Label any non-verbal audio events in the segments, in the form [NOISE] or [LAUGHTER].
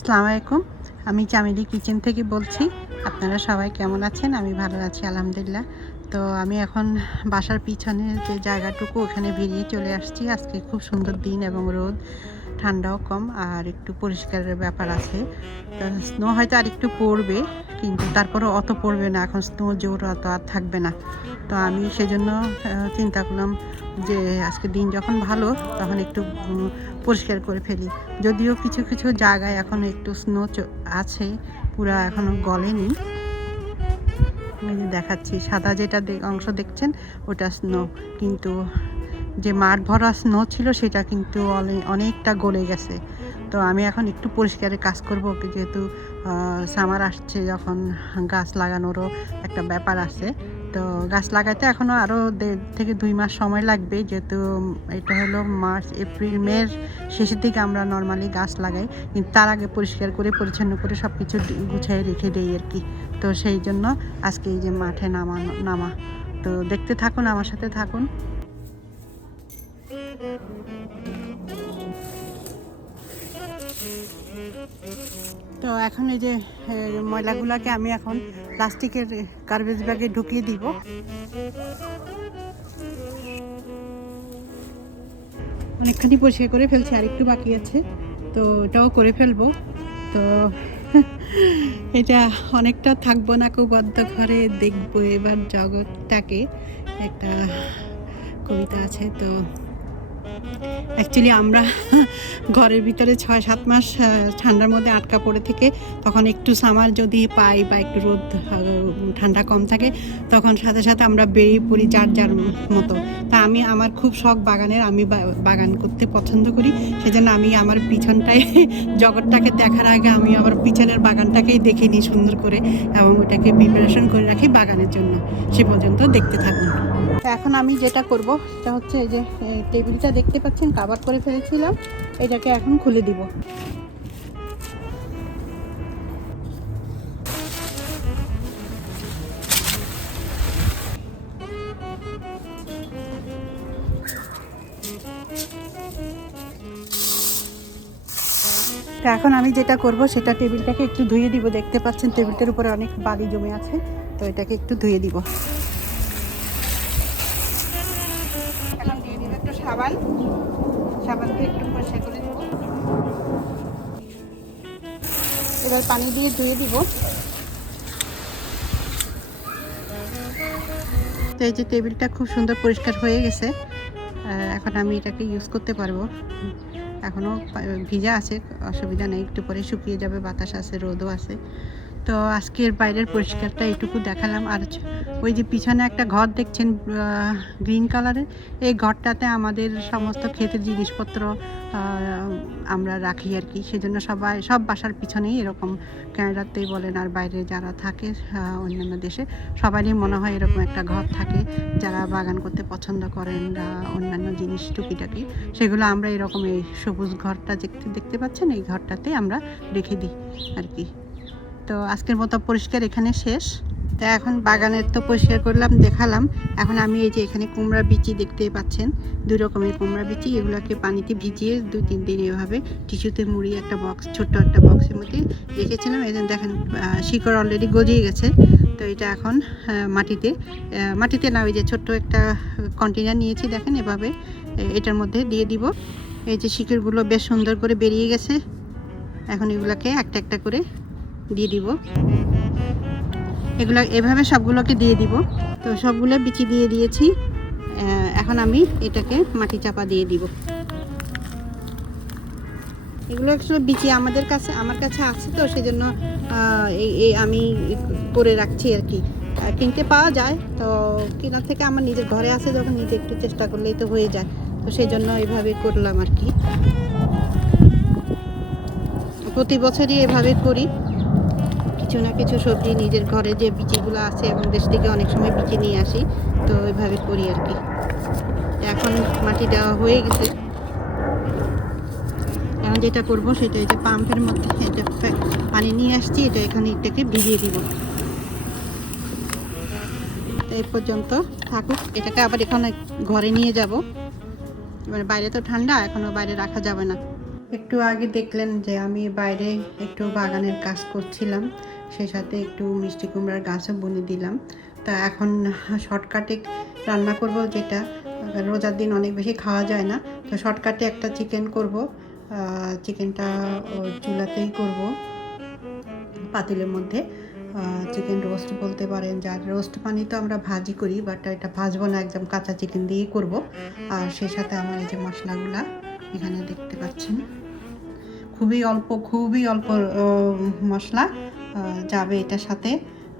আসসালামু আলাইকুম। আমি চামেলি কিচেন থেকে বলছি। আপনারা সবাই কেমন আছেন? আমি ভালো আছি, আলহামদুলিল্লাহ। তো আমি এখন বাসার পিছনে যে জায়গাটুকু ওখানে বেরিয়ে চলে আসছি। আজকে খুব সুন্দর দিন এবং রোদ, ঠান্ডাও কম আর একটু পরিষ্কারের ব্যাপার আছে। তো স্নো হয়তো আর একটু পড়বে, কিন্তু তারপরে অত পড়বে না। এখন স্নো জোর অত আর থাকবে না। তো আমি সেজন্য চিন্তা করলাম যে আজকে দিন যখন ভালো, তখন একটু পরিষ্কার করে ফেলি। যদিও কিছু কিছু জায়গায় এখন একটু স্নো আছে, পুরা এখনও গলেনি। আমি দেখাচ্ছি, সাদা যেটা অংশ দেখছেন, ওটা স্নো কিন্তু যে মাঠ ভরা স্নো ছিল, সেটা কিন্তু অনেকটা গলে গেছে। তো আমি এখন একটু পরিষ্কারের কাজ করব যেহেতু সামার আসছে, যখন গাছ লাগানোরও একটা ব্যাপার আছে। তো গাছ লাগাইতে এখনও আরও দেড় থেকে দুই মাস সময় লাগবে, যেহেতু এটা হলো মার্চ, এপ্রিল, মের শেষের দিকে আমরা নর্মালি গাছ লাগাই, কিন্তু তার আগে পরিষ্কার করে, পরিচ্ছন্ন করে সব কিছু গুছিয়ে রেখে দেই আর কি। তো সেই জন্য আজকে এই যে মাঠে নামানো নামা। তো দেখতে থাকুন, আমার সাথে থাকুন। তো এখন এই যে ময়লাগুলোকে আমি এখন প্লাস্টিকের গার্বেজ ব্যাগে ঢুকিয়ে দিব। অনেকখানি পরিষ্কার করে ফেলছি, আর একটু বাকি আছে। তো এটাও করে ফেলব। তো [LAUGHS] এটা অনেকটা থাকব না, কুবদ্ধ ঘরে দেখব এবার জগৎটাকে। একটা কবিতা আছে, তো অ্যাকচুয়ালি আমরা ঘরের ভিতরে ছয়, সাত মাস ঠান্ডার মধ্যে আটকা পড়ে থেকে তখন একটু সামার যদি পাই বা একটু রোদ ঠান্ডা কম থাকে, তখন সাথে সাথে আমরা বেরিয়ে পড়ি যার যার মতো। তা আমি আমার খুব শখ বাগানের, আমি বাগান করতে পছন্দ করি। সেজন্য আমি আমার পিছনটায় [LAUGHS] জগৎটাকে দেখার আগে আমি আবার পিছনের বাগানটাকেই দেখে নিই সুন্দর করে এবং ওটাকে প্রিপারেশন করে রাখি বাগানের জন্য। সে পর্যন্ত দেখতে থাকুন। এখন আমি যেটা করব, সেটা হচ্ছে এই যে টেবিলটা দেখতে পাচ্ছেন কাভার করে ফেলেছিলাম, এটাকে এখন খুলে দিব। এখন আমি যেটা করব, সেটা টেবিলটাকে একটু ধুয়ে দিব। দেখতে পাচ্ছেন, টেবিলটার উপরে অনেক বালি জমে আছে, তো এটাকে একটু ধুয়ে দিব। দিয়ে ধুয়ে দিব। তো এই যে টেবিলটা খুব সুন্দর পরিষ্কার হয়ে গেছে। এখন আমি এটাকে ইউজ করতে পারব। এখনও ভিজা আছে, অসুবিধা নেই, একটু পরে শুকিয়ে যাবে, বাতাস আছে, রোদও আছে। তো আজকের বাইরের পরিষ্কারটা এইটুকু দেখালাম। আর ওই যে পিছনে একটা ঘর দেখছেন গ্রিন কালারের। এই ঘরটাতে আমাদের সমস্ত ক্ষেতের জিনিসপত্র আমরা রাখি আর কি। সেজন্য সবাই, সব বাসার পিছনেই এরকম ক্যানাডাতেই বলেন, আর বাইরে যারা থাকে অন্যান্য দেশে, সবারই মনে হয় এরকম একটা ঘর থাকে। যারা বাগান করতে পছন্দ করেন বা অন্যান্য জিনিস টুকিটাকি, সেগুলো আমরা এরকম এই সবুজ ঘরটা দেখতে দেখতে পাচ্ছেন? এই ঘরটাতে আমরা রেখে দিই আর কি। তো আজকের মতো পরিষ্কার এখানে শেষ। তো এখন বাগানের তো পরিষ্কার করলাম, দেখালাম। এখন আমি এই যে এখানে কুমড়া বিচি দেখতে পাচ্ছেন দুই রকমের কুমড়া বিচি। এগুলোকে পানিতে ভিজিয়ে দুই তিন দিন এভাবে টিস্যুতে মুড়ি একটা বক্স ছোট্ট একটা বক্সের মধ্যে রেখেছিলাম। এই দেখেন শিকড় অলরেডি গজিয়ে গেছে। তো এটা এখন মাটিতে মাটিতে না, ওই যে ছোট্ট একটা কন্টেনার নিয়েছি, দেখেন এভাবে এটার মধ্যে দিয়ে দিব। এই যে শিকড়গুলো বেশ সুন্দর করে বেরিয়ে গেছে। এখন এগুলোকে একটা একটা করে দিয়ে দিব। এগুলো, এভাবে সবগুলোকে দিয়ে দিব। তো সবগুলো বিচি দিয়ে দিয়েছি। এখন আমি এটাকে মাটি চাপা দিয়ে দিব। এগুলো আসলে বিচি আমাদের কাছে, আমার কাছে আছে তো এই এই আমি করে রাখছি আর কি। কিনতে পাওয়া যায়, তো কেনার থেকে আমার নিজের ঘরে আছে যখন নিজে একটু চেষ্টা করলেই তো হয়ে যায়। তো সেই জন্য এইভাবে করলাম আর কি। প্রতি বছরই এভাবে করি। কিছু না কিছু সবজি নিজের ঘরে যে বিচিগুলো আছে এবং দেশ থেকে অনেক সময় বিচি নিয়ে আসি, তো এভাবে করি আর কি। এখন মাটি দেওয়া হয়ে গেছে। এখন যেটা করব সেটা এই যে পাম্পের মধ্যে এটা পানি নিয়ে আসছি, এটা এখানে এটাকে ভিজিয়ে দিব। এই পর্যন্ত থাকুক। এটাকে আবার এখানে ঘরে নিয়ে যাব। এবার বাইরে তো ঠান্ডা, এখনও বাইরে রাখা যাবে না। একটু আগে দেখলেন যে আমি বাইরে একটু বাগানের কাজ করছিলাম। সেই সাথে একটু মিষ্টি কুমড়ার গাছও বুনে দিলাম। তা এখন শর্টকাটে রান্না করব যেটা। রোজার দিন অনেক বেশি খাওয়া যায় না। তো শর্টকাটে একটা চিকেন করব। চিকেনটা চুলাতেই করব। পাতিলের মধ্যে। চিকেন রোস্ট বলতে পারেন। যার রোস্ট পানি তো আমরা ভাজি করি, বাট এটা ভাজবো না, একদম কাঁচা চিকেন দিয়েই করব। আর সেই সাথে আমার এই যে মশলাগুলা এখানে দেখতে পাচ্ছেন। খুবই অল্প খুবই অল্প মশলা। যাবে এটার সাথে।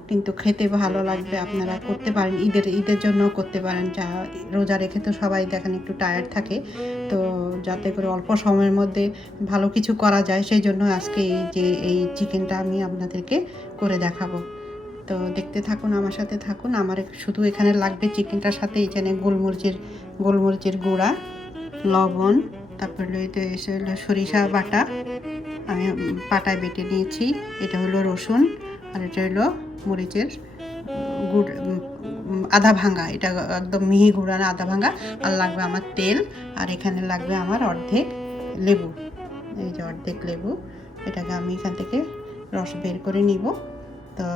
কিন্তু খেতে ভালো লাগবে আপনারা করতে পারেন, ঈদের ঈদের জন্য করতে পারেন। যা রোজা রেখে তো সবাই দেখেন একটু টায়ার্ড থাকে। তো যাতে করে অল্প সময়ের মধ্যে ভালো কিছু করা যায়, সেই জন্য আজকে এই যে, এই চিকেনটা আমি আপনাদেরকে করে দেখাবো। তো দেখতে থাকুন, আমার সাথে থাকুন। আমার শুধু এখানে লাগবে চিকেনটার সাথে এখানে গোলমরিচের গোলমরিচের গুঁড়া, লবণ, তারপর সরিষা বাটা। আমি পাটায় বেটে নিয়েছি। এটা হলো রসুন আর এটা হলো মরিচের গুড় আধা ভাঙা। এটা একদম মিহি গুঁড়ানো আধা ভাঙা। আর লাগবে আমার তেল আর এখানে লাগবে আমার অর্ধেক লেবু। এই যে অর্ধেক লেবু, এটাকে আমি এখান থেকে রস বের করে নিব। তো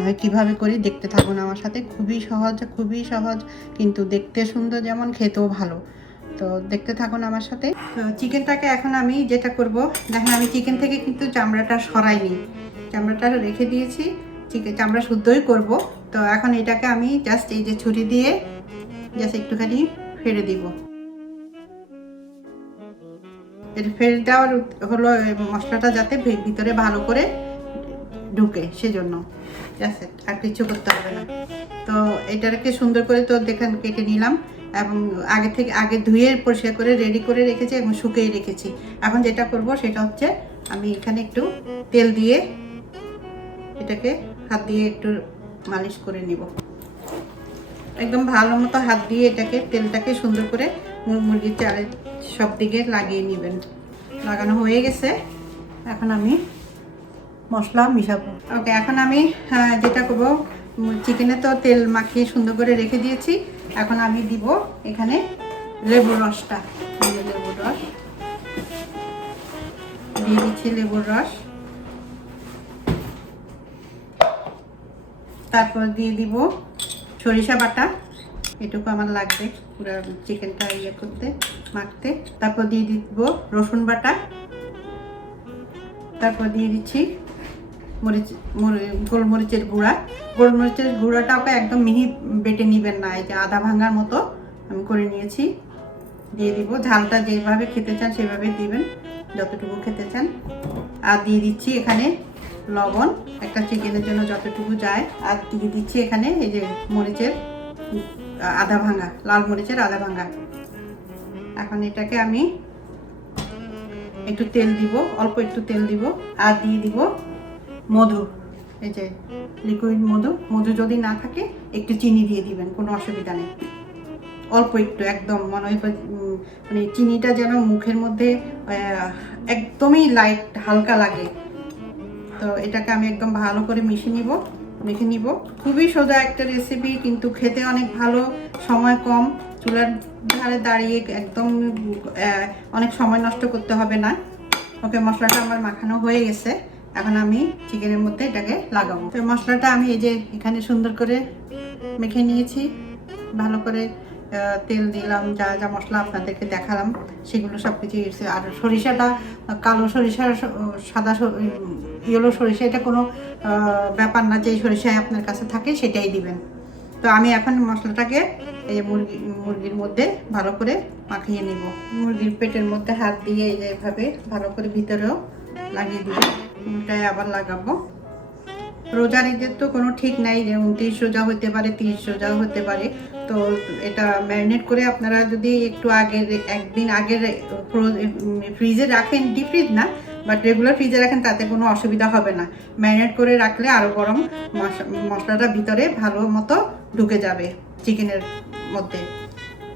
আমি কীভাবে করি দেখতে থাকুন আমার সাথে। খুবই সহজ খুবই সহজ, কিন্তু দেখতে সুন্দর, যেমন খেতেও ভালো। তো দেখতে থাকুন আমার সাথে। তো চিকেনটাকে এখন আমি যেটা করব, দেখেন আমি চিকেন থেকে কিন্তু চামড়াটা সরাইনি। চামড়াটা রেখে দিয়েছি চিকেন চামড়া শুদ্ধই করব। তো এখন এটাকে আমি জাস্ট এই যে ছুরি দিয়ে জাস্ট একটুখানি ফেলে দিব। এটা ফেলে দেওয়ার হলো, মশলাটা যাতে ভিতরে ভালো করে ঢুকে সেজন্য। আর কিছু করতে হবে না। তো এটাকে সুন্দর করে তো দেখেন কেটে নিলাম এবং আগে থেকে, আগে ধুয়ে পরিষ্কার করে রেডি করে রেখেছি এবং শুকিয়ে রেখেছি। এখন যেটা করব সেটা হচ্ছে আমি এখানে একটু তেল দিয়ে এটাকে হাত দিয়ে একটু মালিশ করে নিব। একদম ভালো মতো হাত দিয়ে এটাকে, তেলটাকে সুন্দর করে মুরগির চালের সব দিকে লাগিয়ে নেবেন। লাগানো হয়ে গেছে। এখন আমি মশলা মিশাবো। ওকে এখন আমি আহ, যেটা করব চিকেনে তো তেল মাখিয়ে সুন্দর করে রেখে দিয়েছি। এখন আমি দিব এখানে লেবুর রসটা। লেবুর রস। দিয়ে দিচ্ছি লেবুর রস। তারপর দিয়ে দিব সরিষা বাটা। এটুকু আমার লাগবে পুরো চিকেনটা ইয়ে করতে মাখতে। তারপর দিয়ে দিব রসুন বাটা। তারপর দিয়ে দিচ্ছি মরিচ, মরি- গোলমরিচের গুঁড়া। গোলমরিচের গুঁড়াটাকে একদম মিহি বেটে নেবেন না, এই যে আধা ভাঙার মতো আমি করে নিয়েছি। দিয়ে দিব, ঝালটা যেভাবে খেতে চান সেভাবে দিবেন, যতটুকু খেতে চান। আর দিয়ে দিচ্ছি এখানে লবণ, একটা চিকেনের জন্য যতটুকু যায়। আর দিয়ে দিচ্ছি এখানে এই যে মরিচের আধা ভাঙা, লাল মরিচের আধা ভাঙা। এখন এটাকে আমি একটু তেল দিব, অল্প একটু তেল দিব। আর দিয়ে দিব মধু, এই যে লিকুইড মধু মধু যদি না থাকে, একটু চিনি দিয়ে দিবেন, কোনো অসুবিধা নেই। অল্প একটু, একদম, মনে হয় মানে চিনিটা যেন মুখের মধ্যে একদমই লাইট হালকা লাগে। তো এটাকে আমি একদম ভালো করে মিশে নিব, মেখে নিব। খুবই সোজা একটা রেসিপি কিন্তু খেতে অনেক ভালো, সময় কম। চুলার ধারে দাঁড়িয়ে একদম অনেক সময় নষ্ট করতে হবে না। ওকে, মশলাটা আমার মাখানো হয়ে গেছে। এখন আমি চিকেনের মধ্যে এটাকে লাগাবো। তো মশলাটা আমি এই যে এখানে সুন্দর করে মেখে নিয়েছি। ভালো করে তেল দিলাম, যা যা মশলা আপনাদেরকে দেখালাম, সেগুলো সব কিছু আর সরিষাটা, কালো সরিষা সাদা ইয়েলো সরিষা, এটা কোনো ব্যাপার না যে সরিষায় আপনার কাছে থাকে সেটাই দিবেন। তো আমি এখন মশলাটাকে এই মুরগি, মুরগির মধ্যে ভালো করে মাখিয়ে নিব। মুরগির পেটের মধ্যে হাত দিয়ে এই যে ভালো করে ভিতরেও লাগিয়ে দিব। উল্টায় আবার লাগাবো। রোজার ঈদের তো কোনো ঠিক নাই যে উনত্রিশ রোজা হতে পারে, তিরিশ রোজাও হতে পারে। তো এটা ম্যারিনেট করে আপনারা যদি একটু আগে একদিন আগের, ফ্রিজে রাখেন, ডিপ ফ্রিজ না, বাট রেগুলার ফ্রিজে রাখেন, তাতে কোনো অসুবিধা হবে না। ম্যারিনেট করে রাখলে আরও গরম মশ- মশলাটা ভিতরে ভালো মতো ঢুকে যাবে, চিকেনের মধ্যে।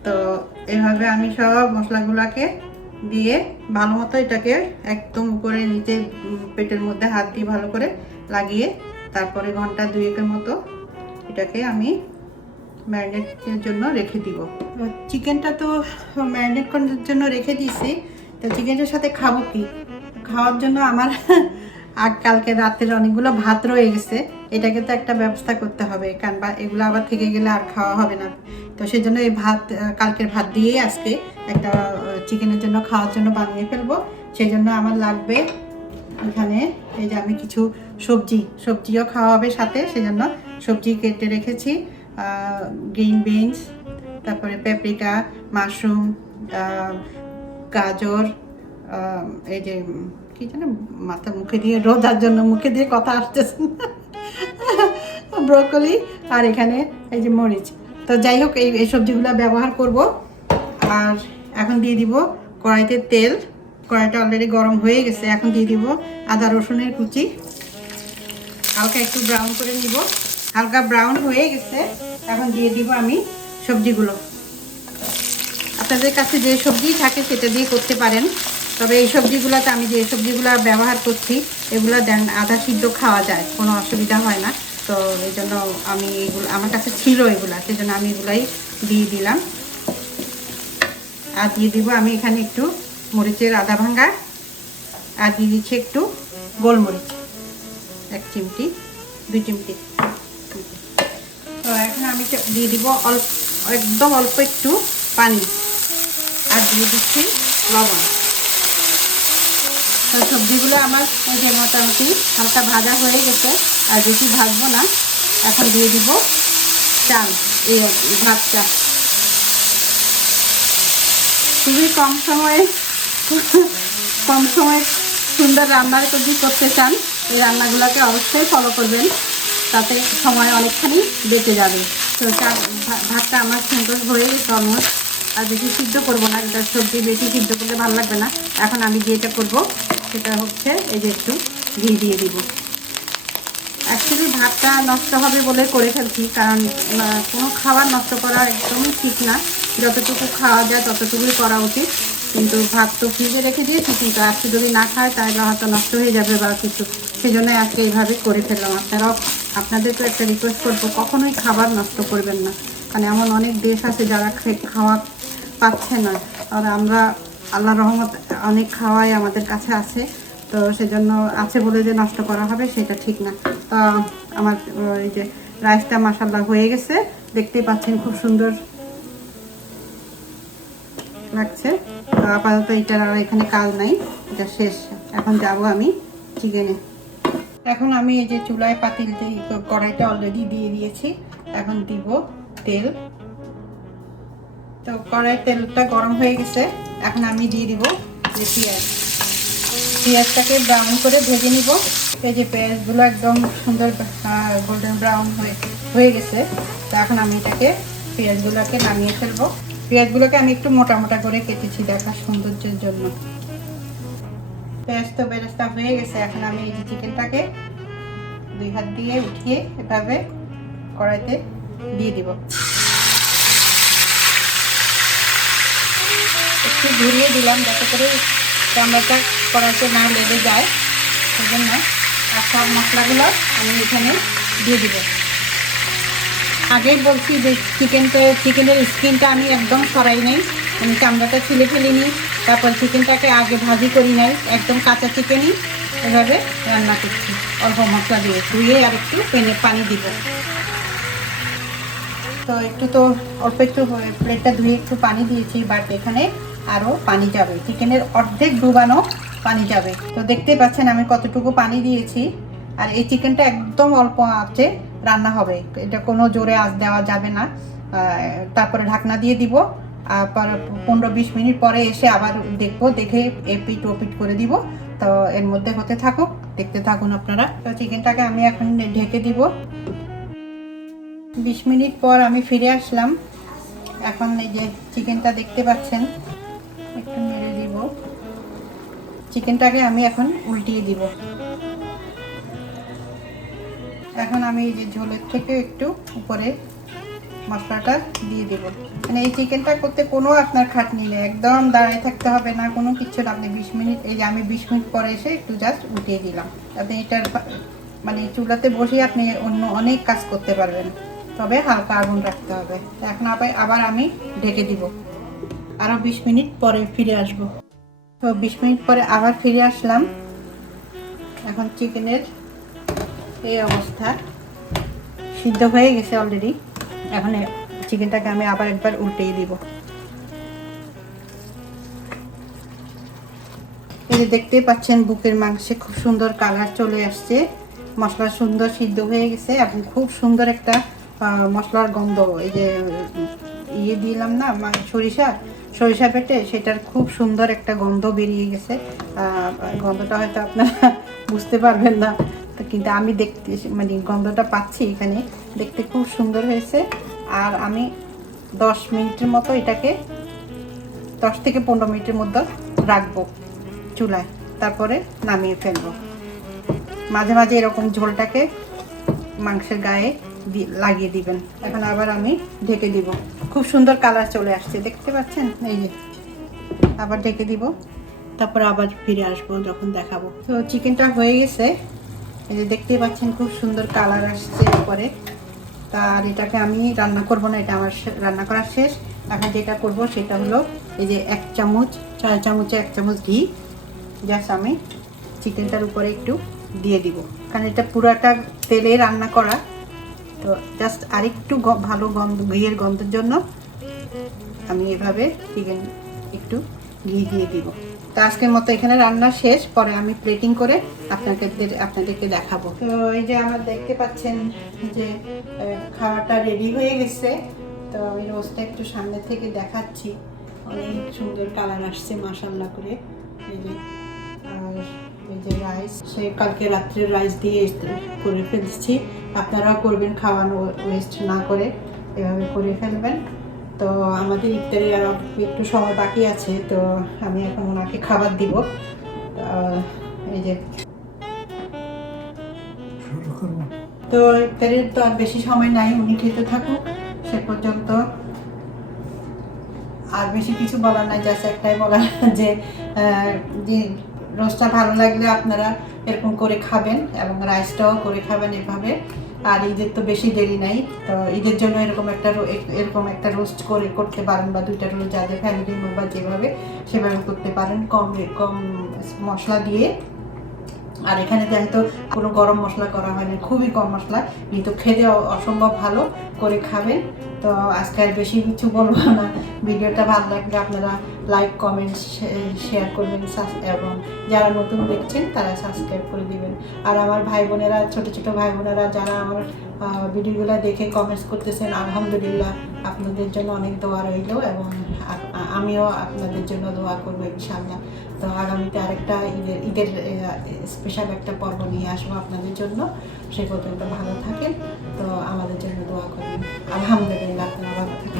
তো এভাবে আমি সব মশলাগুলোকে দিয়ে ভালো মতো এটাকে একদম উপরে নিচে পেটের মধ্যে হাত দিয়ে ভালো করে লাগিয়ে তারপরে ঘণ্টা দুয়েকের মতো এটাকে আমি ম্যারিনেটের জন্য রেখে দিব। চিকেনটা তো ম্যারিনেট করার জন্য রেখে দিয়েছি। তো চিকেনটার সাথে খাব কি? খাওয়ার জন্য আমার [LAUGHS] আগ কালকে রাতের অনেকগুলো ভাত রয়ে গেছে। এটাকে তো একটা ব্যবস্থা করতে হবে, কারণ বা এগুলো আবার থেকে গেলে আর খাওয়া হবে না। তো সেই জন্য এই ভাত কালকের ভাত দিয়েই আজকে একটা চিকেনের জন্য, খাওয়ার জন্য বানিয়ে ফেলব। সেই জন্য আমার লাগবে এখানে এই যে আমি কিছু সবজি, সবজিও খাওয়া হবে সাথে। সেজন্য সবজি কেটে রেখেছি গ্রিন বিনস, তারপরে পেপরিকা মাশরুম গাজর এই যে, কি যেন মাথা মুখে দিয়ে, রোজার জন্য মুখে দিয়ে কথা আসতেছে ব্রকলি আর এখানে এই যে মরিচ। তো যাই হোক, এই এই সবজিগুলো ব্যবহার করব। আর এখন দিয়ে দিব কড়াইতে তেল। কড়াইটা অলরেডি গরম হয়ে গেছে, এখন দিয়ে দিব আদা রসুনের কুচি। হালকা একটু ব্রাউন করে নিব। হালকা ব্রাউন হয়ে গেছে, এখন দিয়ে দিব আমি সবজিগুলো। আপনাদের কাছে যে সবজি থাকে সেটা দিয়ে করতে পারেন, তবে এই সবজিগুলোতে আমি যে সবজিগুলো ব্যবহার করছি, এগুলো দেন আধা সিদ্ধ খাওয়া যায়, কোনো অসুবিধা হয় না। তো এই জন্য আমি এগুলো, আমার কাছে ছিল এগুলা সেই জন্য আমি এগুলাই দিয়ে দিলাম। আর দিয়ে দিব আমি এখানে একটু মরিচের আদা ভাঙ্গা। আর দিয়ে দিচ্ছি একটু গোলমরিচ, এক চিমটি, দুই চিমটি। তো এখন আমি দিয়ে দিব অল্প একদম অল্প একটু পানি। আর দিয়ে দিচ্ছি লবণ। তো সবজিগুলো আমার এই যে মোটামুটি হালকা ভাজা হয়ে গেছে, আর বেশি ভাজবো না। এখন দিয়ে দিব চাল, এই ভাতটা। খুবই কম সময়ে কম সময়ে সুন্দর রান্নার যদি করতে চান, এই রান্নাগুলোকে অবশ্যই ফলো করবেন। তাতে সময় অনেকখানি বেঁচে যাবে। তো ভাতটা আমার সুন্দর হয়ে গেছে অলমোস্ট আর বেশি সিদ্ধ করব না, এটা সবজি বেশি সিদ্ধ করলে ভালো লাগবে না। এখন আমি যেটা করব, সেটা হচ্ছে এই যে একটু ঘি দিয়ে দিব। অ্যাকচুয়ালি ভাতটা নষ্ট হবে বলে করে ফেলছি, কারণ কোনো খাবার নষ্ট করা একদমই ঠিক না। যতটুকু খাওয়া যায় ততটুকুই করা উচিত। কিন্তু ভাত তো ফ্রিজে রেখে দিয়েছি, কিন্তু আজকে যদি না খায়, তাহলে হয়তো নষ্ট হয়ে যাবে বা কিছু। সেই জন্য আজকে এইভাবে করে ফেললাম। আপনারাও, আপনাদের তো একটা রিকোয়েস্ট করব, কখনোই খাবার নষ্ট করবেন না। কারণ এমন অনেক দেশ আছে যারা খাওয়া পাচ্ছে না। আর আমরা আল্লাহ রহমত অনেক খাওয়াই আমাদের কাছে আছে। তো সেজন্য আছে বলে যে নষ্ট করা হবে, সেটা ঠিক না। তা আমার এই যে রাইসটা মাসাল্লাহ হয়ে গেছে। দেখতেই পাচ্ছেন খুব সুন্দর লাগছে। তো আপাতত এটার আর এখানে কাজ নাই, এটা শেষ। এখন যাব আমি চিকেনে। এখন আমি এই যে চুলায় পাতিল কড়াইটা অলরেডি দিয়ে দিয়েছি, এখন দিব তেল। তো কড়াইয়ের তেলটা গরম হয়ে গেছে, এখন আমি দিয়ে দিব যে পেঁয়াজ। পেঁয়াজটাকে ব্রাউন করে ভেজে নিব। এই যে পেঁয়াজগুলো একদম সুন্দর গোল্ডেন ব্রাউন হয়ে হয়ে গেছে। তো এখন আমি এটাকে পেঁয়াজগুলোকে নামিয়ে ফেলব। পেঁয়াজগুলোকে আমি একটু মোটা মোটা করে কেটেছি দেখার সৌন্দর্যের জন্য। পেঁয়াজ তো বেরেস্তা হয়ে গেছে, এখন আমি এই চিকেনটাকে দুই হাত দিয়ে উঠিয়ে এভাবে কড়াইতে দিয়ে দিব। একটু ঘুরিয়ে দিলাম যাতে করে চামড়াটা কড়াইতে না লেগে যায়। সেই জন্য আর সব মশলাগুলো আমি এখানে দিয়ে দিব। আগেই বলছি যে চিকেনটা চিকেনের স্কিনটা আমি একদম সরাই নাই। আমি চামড়াটা ছিলে ফেলিনি। তারপর চিকেনটাকে আগে ভাজি করি নাই। একদম কাঁচা চিকেনই এভাবে রান্না করছি। অল্প মশলা দিয়ে ধুয়ে আর একটু পেনে পানি দিব। তো একটু তো অল্প একটু প্লেটটা ধুয়ে একটু পানি দিয়েছি বাট এখানে আরও পানি যাবে। চিকেনের অর্ধেক ডুবানো পানি যাবে। তো দেখতে পাচ্ছেন আমি কতটুকু পানি দিয়েছি। আর এই চিকেনটা একদম অল্প আঁচে রান্না হবে। এটা কোনো জোরে আঁচ দেওয়া যাবে না। তারপরে ঢাকনা দিয়ে দিব। আর পর পনেরো বিশ মিনিট পরে এসে আবার দেখব, দেখে এপিট ওপিট করে দিব। তো এর মধ্যে হতে থাকুক, দেখতে থাকুন আপনারা। তো চিকেনটাকে আমি এখন ঢেকে দিব। বিশ মিনিট পর আমি ফিরে আসলাম। এখন এই যে চিকেনটা দেখতে পাচ্ছেন, একটু নেড়ে দিব। চিকেনটাকে আমি এখন উল্টিয়ে দিব। এখন আমি এই যে ঝোলের থেকে একটু উপরে মশলাটা দিয়ে দেব। মানে এই চিকেনটা করতে কোনো আপনার খাটনি নেই, একদম দাঁড়িয়ে থাকতে হবে না, কোনো কিছু না। আপনি বিশ মিনিট, এই যে আমি বিশ মিনিট পরে এসে একটু জাস্ট উঠিয়ে দিলাম। আপনি এটার মানে চুলাতে বসে আপনি অন্য অনেক কাজ করতে পারবেন। তবে হালকা আগুন রাখতে হবে। এখন আবার আবার আমি ঢেকে দিব। আরও বিশ মিনিট পরে ফিরে আসব। তো বিশ মিনিট পরে আবার ফিরে আসলাম। এখন চিকেনের এই অবস্থা। সিদ্ধ হয়ে গেছে অলরেডি এখন চিকেনটাকে আমি আবার একবার উল্টেই দিব। এই যে দেখতেই পাচ্ছেন বুকের মাংসে খুব সুন্দর কালার চলে আসছে। মশলা সুন্দর সিদ্ধ হয়ে গেছে। এবং খুব সুন্দর একটা মশলার গন্ধ। এই যে ইয়ে দিলাম না সরিষা। সরিষা পেটে সেটার খুব সুন্দর একটা গন্ধ বেরিয়ে গেছে। গন্ধটা হয়তো আপনারা [LAUGHS] বুঝতে পারবেন না। তো কিন্তু আমি দেখতে মানে গন্ধটা পাচ্ছি এখানে। দেখতে খুব সুন্দর হয়েছে। আর আমি দশ মিনিটের মতো এটাকে, দশ থেকে পনেরো মিনিটের মধ্যে রাখব চুলায়। তারপরে নামিয়ে ফেলব। মাঝে মাঝে এরকম ঝোলটাকে মাংসের গায়ে লাগিয়ে দিবেন। এখন আবার আমি ঢেকে দিব। খুব সুন্দর কালার চলে আসছে, দেখতে পাচ্ছেন? এই যে, আবার ঢেকে দিব। তারপর আবার ফিরে আসব, যখন দেখাবো। তো চিকেনটা হয়ে গেছে। এই যে দেখতে পাচ্ছেন খুব সুন্দর কালার আসছে উপরে। তার এটাকে আমি রান্না করব না, এটা আমার রান্না করা শেষ। এখন যেটা করব সেটা হলো এই যে এক চামচ, চার চামচে এক চামচ ঘি। জাস্ট আমি চিকেনটার উপরে একটু দিয়ে দিব। কারণ এটা পুরাটা তেলে রান্না করা। তো জাস্ট আরেকটু ভালো গন্ধ, ঘিয়ের গন্ধের জন্য আমি এভাবে চিকেন একটু ঘি দিয়ে দিব। তো আজকের মতো এখানে রান্না শেষ, পরে আমি প্লেটিং করে আপনাকে আপনাদেরকে দেখাবো। তো এই যে আমার দেখতে পাচ্ছেন যে খাওয়াটা রেডি হয়ে গেছে। তো আমি রোজটা একটু সামনে থেকে দেখাচ্ছি। অনেক সুন্দর কালার আসছে মাসাল্লা করে। এই যে, আর এই যে রাইস সে কালকে রাত্রে রাইস দিয়ে করে ফেলছি। আপনারাও করবেন, খাওয়ানো ওয়েস্ট না করে। এভাবে করে ফেলবেন। তো আমাদের ইফতারে আর একটু সময় বাকি আছে, তো আমি এখন ওনাকে খাবার দিব। এই যে। তো ইফতারের তো আর বেশি সময় নাই, উনি খেতে থাকুক, সে পর্যন্ত। আর বেশি কিছু বলার নাই, জাস্ট একটাই বলার যে যে রোস্টটা ভালো লাগলে আপনারা এরকম করে খাবেন এবং রাইসটাও করে খাবেন এভাবে। আর ঈদের তো বেশি দেরি নাই। তো ঈদের জন্য এরকম একটা এরকম একটা রোস্ট করে করতে পারেন বা দুইটা রোস্ট যাদের ফ্যামিলি মেম্বার যেভাবে সেভাবে করতে পারেন। কম কম মশলা দিয়ে। আর এখানে যেহেতু কোনো গরম মশলা করা হয়নি খুবই কম মশলা, কিন্তু খেতে অসম্ভব ভালো করে খাবেন। তো আজকে আর বেশি কিছু বলব না। ভিডিওটা ভালো লাগলে আপনারা লাইক কমেন্ট শেয়ার করবেন এবং যারা নতুন দেখছেন, তারা সাবস্ক্রাইব করে দিবেন। আর আমার ভাই বোনেরা, ছোট ছোট ভাই বোনেরা, যারা আমার ভিডিওগুলো দেখে কমেন্টস করতেছেন, আলহামদুলিল্লাহ আপনাদের জন্য অনেক দোয়া রইল এবং আমিও আপনাদের জন্য দোয়া করব, ইনশাআল্লাহ। তো আগামীতে আরেকটা ঈদের ঈদের স্পেশাল একটা পর্ব নিয়ে আসব আপনাদের জন্য। সে পর্যন্ত ভালো থাকেন। তো আমাদের জন্য দোয়া করেন আলহামদুলিল্লাহ, আপনারা ভালো থাকেন।